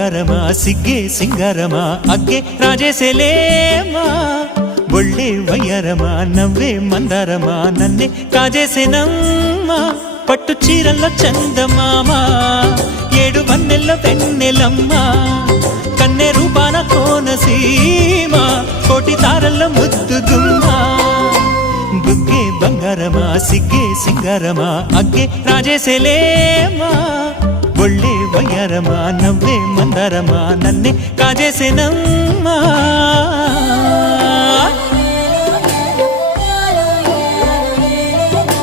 బంగారమా సిగ్గే సింగారమా అగ్గే రాజేసేలేమా ఒళ్ళే వయ్యారమా నవ్వే మందారమా నన్నే కాజేసేనమ్మా పట్టు చీరల్లో చందమామా ఏడు వన్నెల్లో వెన్నెలమ్మా కన్నె రూపాన కోనసీమ కోటి తారల్లో ముద్దుగుమ్మా బుగ్గే బంగారమా సిగ్గే సింగారమా అగ్గే రాజేసేలేమా ఒళ్ళే వయ్యారమా నవ్వే మందారమా నన్నే కాజేసేనమ్మా